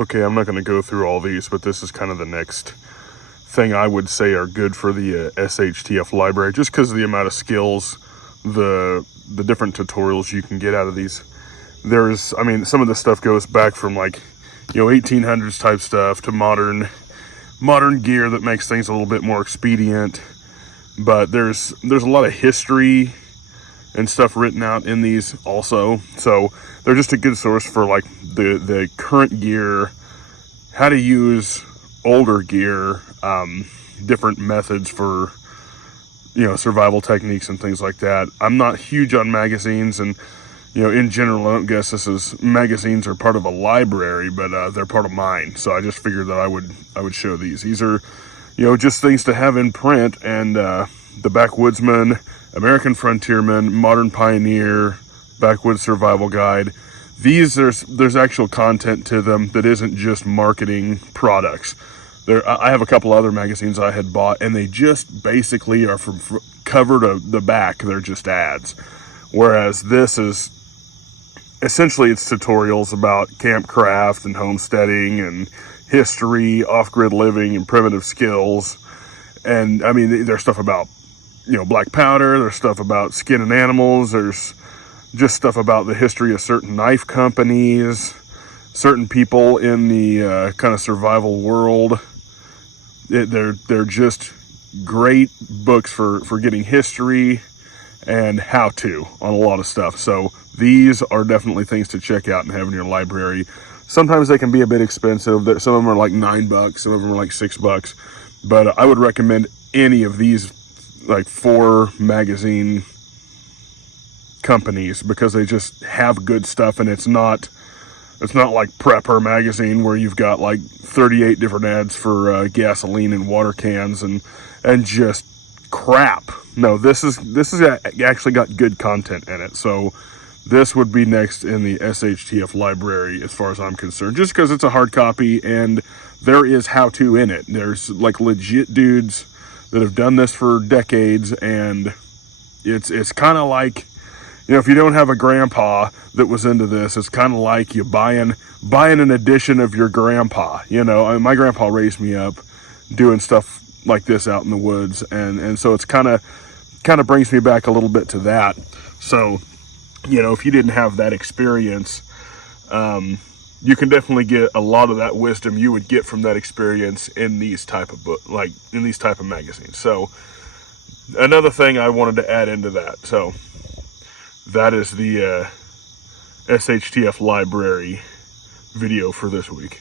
Okay, I'm not going to go through all these, but this is kind of the next thing I would say are good for the SHTF library, just because of the amount of skills, the different tutorials you can get out of these. There's, I mean, some of this stuff goes back from like, 1800s type stuff to modern gear that makes things a little bit more expedient. But there's a lot of history and stuff written out in these also. So they're just a good source for like the current gear, how to use older gear, different methods for, survival techniques and things like that. I'm not huge on magazines, and, in general, I don't guess magazines are part of a library, but they're part of mine. So I just figured that I would show these. These are, just things to have in print, and the Backwoodsman American Frontiersman, Modern Pioneer, Backwoods Survival Guide. These, there's actual content to them that isn't just marketing products. I have a couple other magazines I had bought, and they just basically are from cover to the back. They're just ads. Whereas this is, essentially it's tutorials about campcraft and homesteading and history, off-grid living, and primitive skills. And I mean, there's stuff about, black powder, there's stuff about skinning animals, there's just stuff about the history of certain knife companies, certain people in the kind of survival world. They're just great books for getting history and how-to on a lot of stuff. So these are definitely things to check out and have in your library. Sometimes they can be a bit expensive. Some of them are like $9, some of them are like $6. But I would recommend any of these like 4 magazine companies, because they just have good stuff, and it's not like Prepper magazine where you've got like 38 different ads for gasoline and water cans and just crap. No, this is actually got good content in it. So this would be next in the SHTF library as far as I'm concerned, just because it's a hard copy and there is how-to in it. There's like legit dudes that have done this for decades, and it's kind of like, if you don't have a grandpa that was into this, it's kind of like you buying an edition of your grandpa. My grandpa raised me up doing stuff like this out in the woods, and so it's kind of brings me back a little bit to that. So, if you didn't have that experience, you can definitely get a lot of that wisdom you would get from that experience in these type of in these type of magazines. So another thing I wanted to add into that. So that is the SHTF library video for this week.